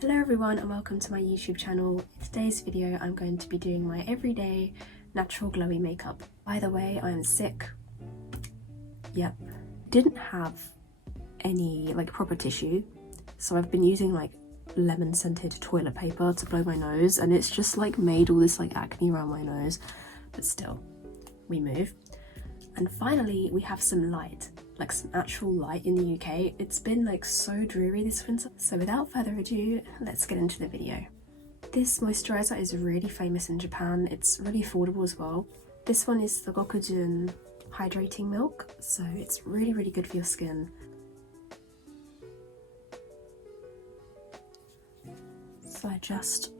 Hello everyone and welcome to my YouTube channel. In today's video I'm going to be doing my everyday natural glowy makeup. By the way, I'm sick. Yep. Didn't have any proper tissue, so I've been using lemon scented toilet paper to blow my nose, and it's just made all this acne around my nose, but still, we move. And finally we have some light. Some actual light in the UK. It's been so dreary this winter. So without further ado, let's get into the video. This moisturizer is really famous in Japan. It's really affordable as well. This one is the Gokujun hydrating milk, so it's really good for your skin. So I just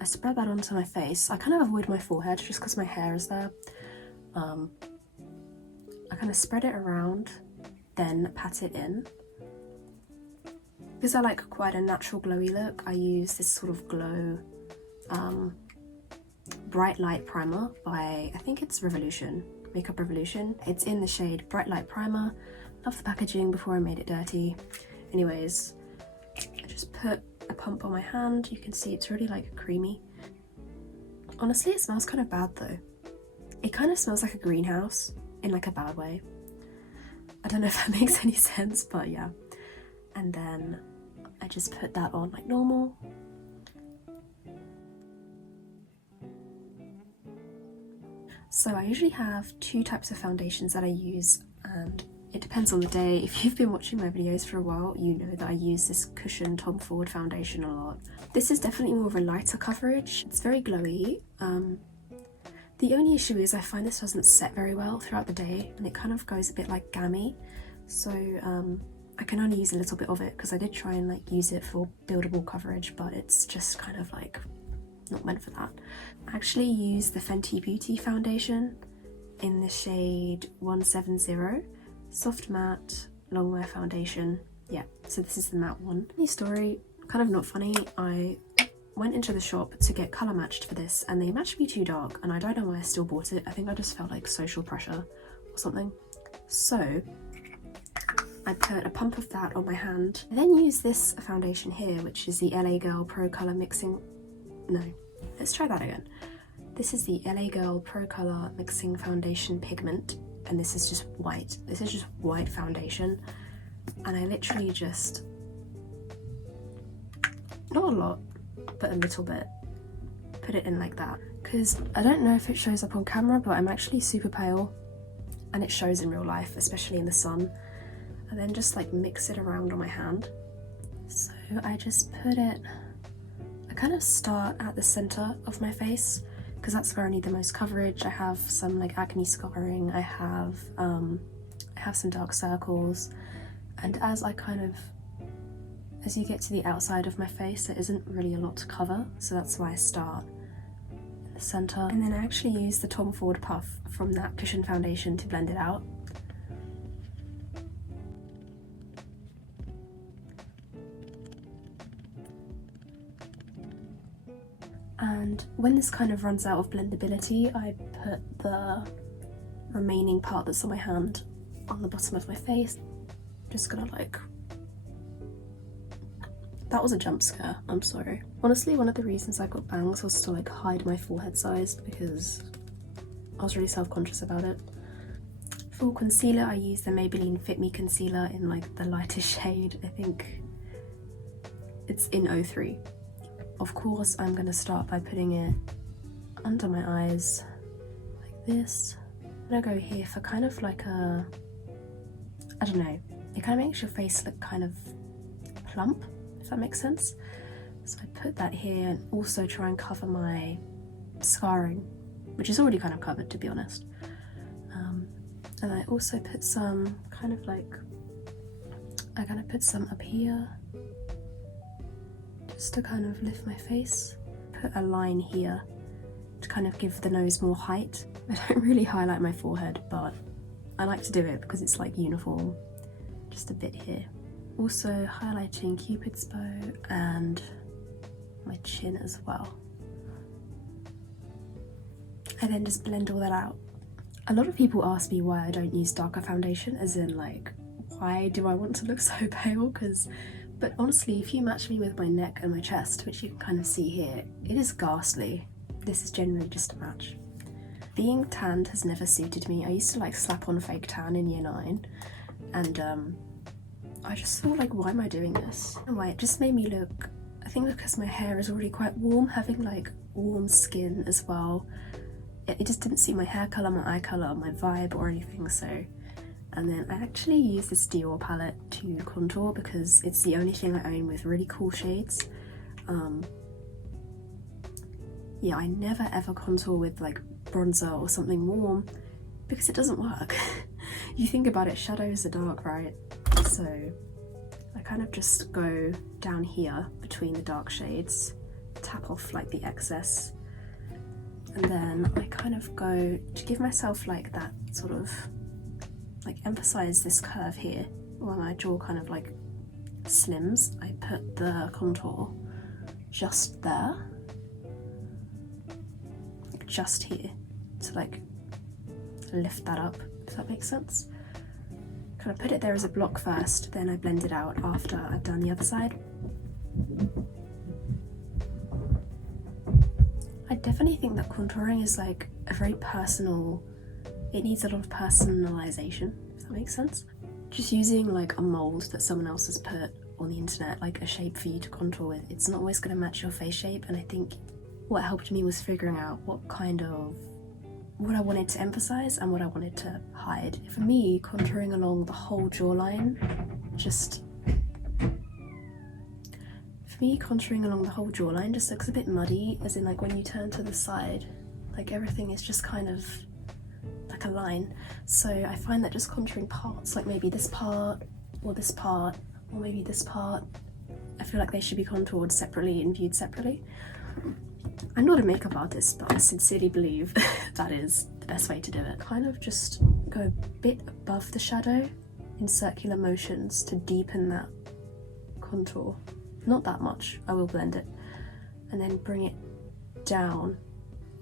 I spread that onto my face. I kind of avoid my forehead just because my hair is there. I kind of spread it around, then pat it in. Because I like quite a natural glowy look, I use this sort of glow bright light primer by, I think it's Revolution, Makeup Revolution. It's in the shade Bright Light Primer. Love the packaging before I made it dirty. Anyways, I just put a pump on my hand. You can see it's really creamy. Honestly, it smells kind of bad though. It kind of smells like a greenhouse. In a bad way. I don't know if that makes any sense, but yeah. And then I just put that on like normal. So I usually have two types of foundations that I use, and it depends on the day. If you've been watching my videos for a while, you know that I use this Cushion Tom Ford foundation a lot. This is definitely more of a lighter coverage. It's very glowy. The only issue is I find this doesn't set very well throughout the day, and it kind of goes a bit gammy, so I can only use a little bit of it because I did try and use it for buildable coverage, but it's just kind of not meant for that. I actually use the Fenty Beauty foundation in the shade 170, soft matte longwear foundation. Yeah, so this is the matte one. Funny story, kind of not funny, I went into the shop to get colour matched for this and they matched me too dark, and I don't know why I still bought it. I think I just felt social pressure or something. So I put a pump of that on my hand. I then use this foundation here, which is the LA Girl Pro Colour Mixing... No, let's try that again. This is the LA Girl Pro Colour Mixing Foundation Pigment, and this is just white. This is just white foundation, and I literally just... not a lot, but a little bit, put it in like that, because I don't know if it shows up on camera, but I'm actually super pale, and it shows in real life, especially in the sun. And then just mix it around on my hand. So I just put it, I kind of start at the center of my face because that's where I need the most coverage. I have some acne scarring, I have some dark circles, and as you get to the outside of my face, there isn't really a lot to cover, so that's why I start in the center. And then I actually use the Tom Ford puff from that Cushion foundation to blend it out. And when this kind of runs out of blendability, I put the remaining part that's on my hand on the bottom of my face. Just gonna That was a jump scare, I'm sorry. Honestly, one of the reasons I got bangs was to hide my forehead size because I was really self-conscious about it. For concealer, I use the Maybelline Fit Me concealer in the lightest shade. I think it's in 03. Of course, I'm gonna start by putting it under my eyes like this. I'm gonna go here for kind of I don't know, it kind of makes your face look kind of plump, if that makes sense. So I put that here and also try and cover my scarring, which is already kind of covered, to be honest. And I also put some I'm gonna put some up here just to kind of lift my face. Put a line here to kind of give the nose more height. I don't really highlight my forehead, but I like to do it because it's uniform. Just a bit here. Also highlighting Cupid's bow and my chin as well. I then just blend all that out. A lot of people ask me why I don't use darker foundation, as in why do I want to look so pale? Because But honestly, if you match me with my neck and my chest, which you can kind of see here, it is ghastly. This is generally just a match. Being tanned has never suited me. I used to like slap on fake tan in year 9, and I just thought, like, why am I doing this? And why, it just made me look, I think because my hair is already quite warm, having like warm skin as well, it just didn't suit my hair colour, my eye colour, my vibe or anything. So, and then I actually use this Dior palette to contour because it's the only thing I own with really cool shades. Yeah, I never ever contour with like bronzer or something warm because it doesn't work. You think about it, shadows are dark, right? So I kind of just go down here between the dark shades, tap off like the excess, and then I kind of go to give myself like that sort of like emphasize this curve here where my jaw kind of like slims. I put the contour just there, like just here, to like lift that up, if that makes sense. Kind of put it there as a block first, then I blend it out after I've done the other side. I definitely think that contouring is like a very personal, it needs a lot of personalization, if that makes sense. Just using like a mold that someone else has put on the internet, like a shape for you to contour with, it's not always going to match your face shape. And I think what helped me was figuring out what I wanted to emphasize and what I wanted to hide. For me, contouring along the whole jawline just looks a bit muddy, as in like when you turn to the side, like everything is just kind of like a line. So I find that just contouring parts, like maybe this part or this part or maybe this part, I feel like they should be contoured separately and viewed separately. I'm not a makeup artist, but I sincerely believe that is the best way to do it. Kind of just go a bit above the shadow in circular motions to deepen that contour. Not that much, I will blend it. And then bring it down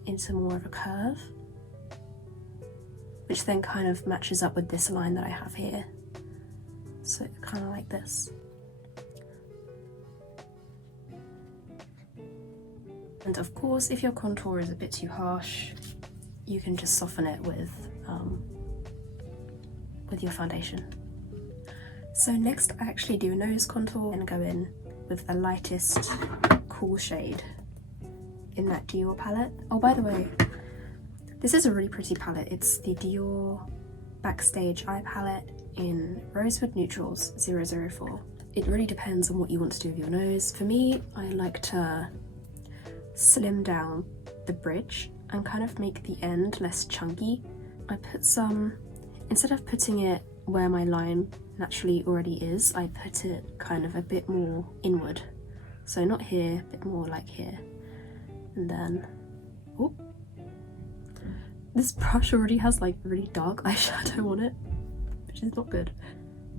into more of a curve, which then kind of matches up with this line that I have here. So kind of like this. And of course, if your contour is a bit too harsh, you can just soften it with your foundation. So next I actually do a nose contour and go in with the lightest cool shade in that Dior palette. Oh, by the way, this is a really pretty palette. It's the Dior Backstage Eye Palette in Rosewood Neutrals 004. It really depends on what you want to do with your nose. For me, I like to slim down the bridge and kind of make the end less chunky. I put some, instead of putting it where my line naturally already is, I put it kind of a bit more inward. So not here, a bit more like here. And then, oh, this brush already has like really dark eyeshadow on it, which is not good.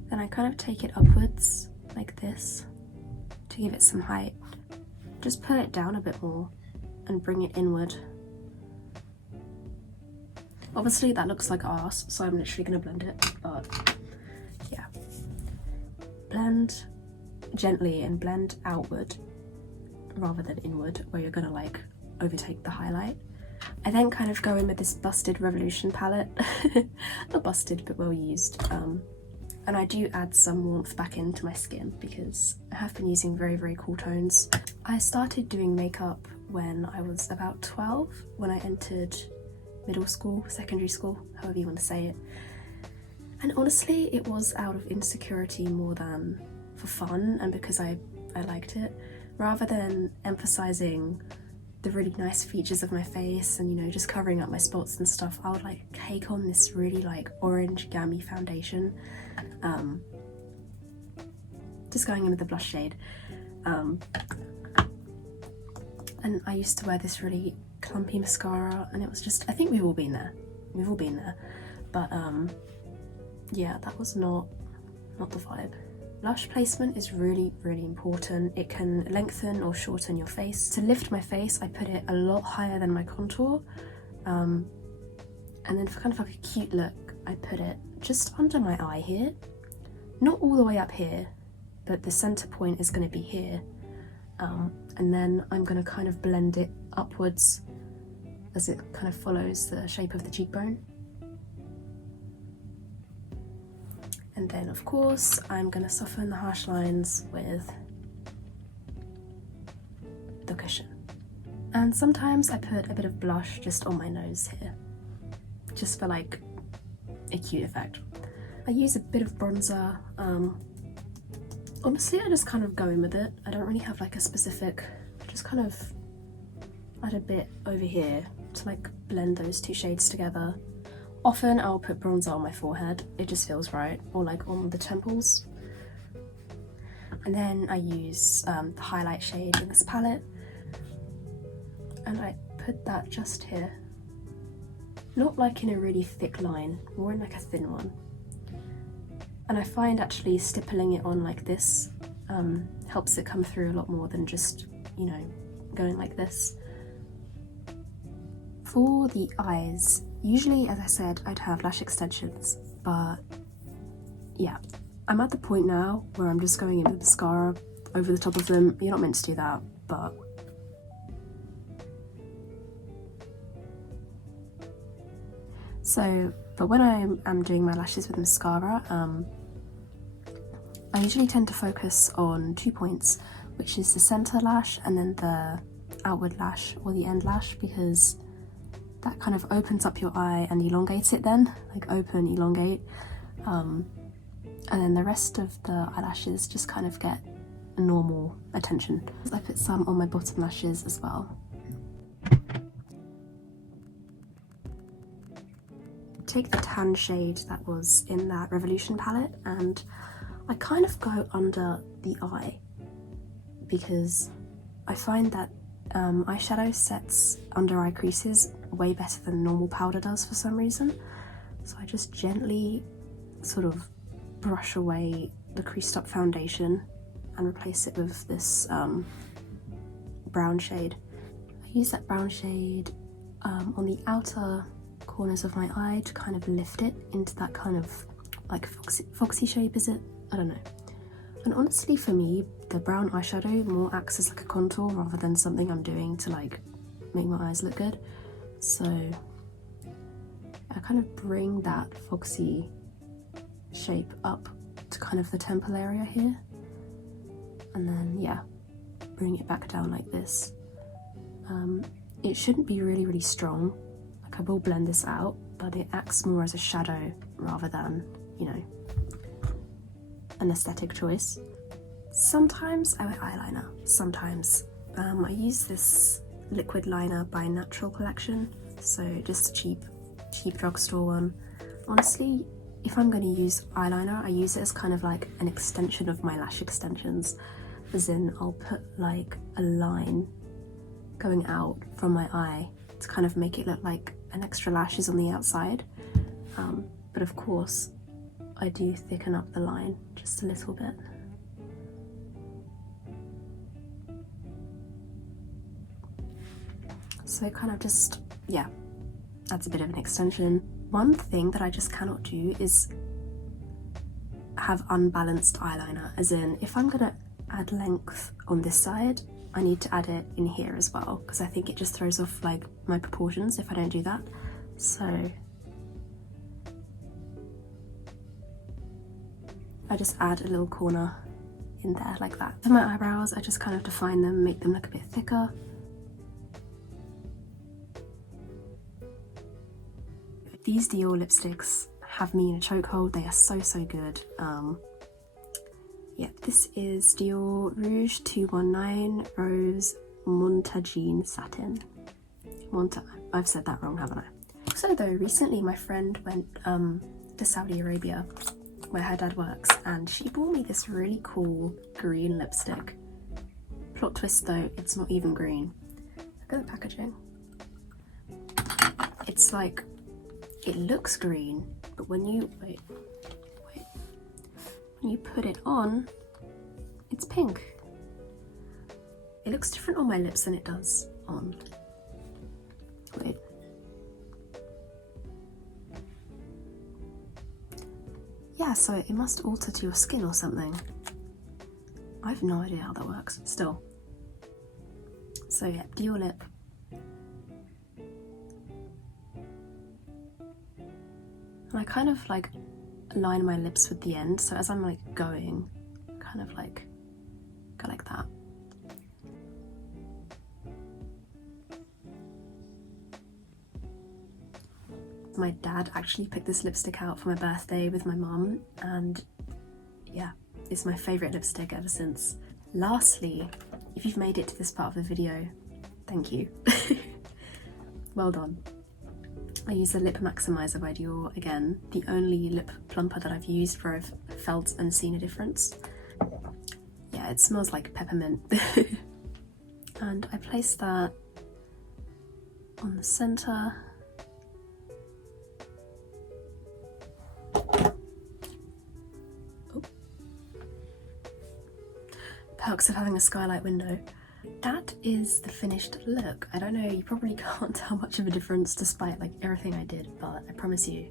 Then I kind of take it upwards like this to give it some height. Just put it down a bit more and bring it inward. Obviously that looks like arse, so I'm literally gonna blend it, but yeah. Blend gently and blend outward rather than inward, where you're gonna like overtake the highlight. I then kind of go in with this Busted Revolution palette. Not busted, but well used. And I do add some warmth back into my skin because I have been using very, very cool tones. I started doing makeup when I was about 12, when I entered middle school, secondary school, however you want to say it. And honestly, it was out of insecurity more than for fun and because I liked it, rather than emphasizing the really nice features of my face and, you know, just covering up my spots and stuff. I would like cake on this really like orange gammy foundation, just going in with the blush shade, and I used to wear this really clumpy mascara, and it was just, I think we've all been there, but yeah, that was not the vibe. Blush placement is really, really important. It can lengthen or shorten your face. To lift my face, I put it a lot higher than my contour, and then for kind of like a cute look, I put it just under my eye here, not all the way up here, but the center point is going to be here. And then I'm going to kind of blend it upwards as it kind of follows the shape of the cheekbone. And then of course I'm going to soften the harsh lines with the cushion. And sometimes I put a bit of blush just on my nose here, just for like a cute effect. I use a bit of bronzer. Honestly, I just kind of go in with it. I don't really have like a specific, I just kind of add a bit over here to like blend those two shades together. Often I'll put bronzer on my forehead, it just feels right, or like on the temples. And then I use the highlight shade in this palette, and I put that just here. Not like in a really thick line, more in like a thin one. And I find actually stippling it on like this helps it come through a lot more than just, you know, going like this. For the eyes, usually, as I said, I'd have lash extensions, but yeah, I'm at the point now where I'm just going in with mascara over the top of them. You're not meant to do that, but but when I'm doing my lashes with mascara, I usually tend to focus on 2 points, which is the center lash and then the outward lash or the end lash, because that kind of opens up your eye and elongates it then, like open, elongate. And then the rest of the eyelashes just kind of get a normal attention. I put some on my bottom lashes as well. Take the tan shade that was in that Revolution palette and I kind of go under the eye, because I find that eyeshadow sets under eye creases way better than normal powder does for some reason. So I just gently sort of brush away the creased up foundation and replace it with this brown shade. I use that brown shade on the outer corners of my eye to kind of lift it into that kind of like foxy shape, is it? I don't know. And honestly, for me, the brown eyeshadow more acts as like a contour rather than something I'm doing to like make my eyes look good. So I kind of bring that foxy shape up to kind of the temple area here, and then yeah, bring it back down like this. It shouldn't be really strong, like I will blend this out, but it acts more as a shadow rather than, you know, an aesthetic choice. Sometimes I wear eyeliner, sometimes. I use this liquid liner by Natural Collection, so just a cheap drugstore one. Honestly, if I'm going to use eyeliner, I use it as kind of like an extension of my lash extensions, as in I'll put like a line going out from my eye to kind of make it look like an extra lash is on the outside. But of course, I do thicken up the line just a little bit. So it kind of just, yeah, adds a bit of an extension. One thing that I just cannot do is have unbalanced eyeliner, as in if I'm gonna add length on this side, I need to add it in here as well, because I think it just throws off like my proportions if I don't do that. So I just add a little corner in there like that. For my eyebrows, I just kind of define them, make them look a bit thicker. These Dior lipsticks have me in a chokehold. They are so good. Yeah, this is Dior Rouge 219 Rose Montagine Satin. I've said that wrong, haven't I? So though, recently my friend went to Saudi Arabia, where her dad works, and she bought me this really cool green lipstick. Plot twist though, it's not even green. Look at the packaging. It's like, it looks green, but when you, wait, when you put it on, it's pink. It looks different on my lips than it does on, wait. Yeah, so it must alter to your skin or something. I have no idea how that works still. So yeah, do your lip. And I kind of like line my lips with the end, so as I'm like going, kind of like go like that. My dad actually picked this lipstick out for my birthday with my mum, and yeah, it's my favourite lipstick ever since. Lastly, if you've made it to this part of the video, thank you. Well done. I use the Lip Maximizer by Dior, again, the only lip plumper that I've used where I've felt and seen a difference. Yeah, it smells like peppermint. And I place that on the centre. Perks of having a skylight window. That is the finished look. I don't know, you probably can't tell much of a difference despite like everything I did, but I promise you,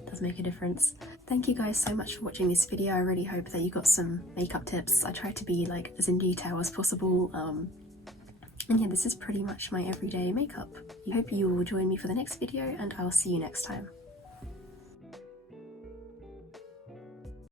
it does make a difference. Thank you guys so much for watching this video. I really hope that you got some makeup tips. I try to be like as in detail as possible. And yeah, this is pretty much my everyday makeup. I hope you will join me for the next video, and I'll see you next time.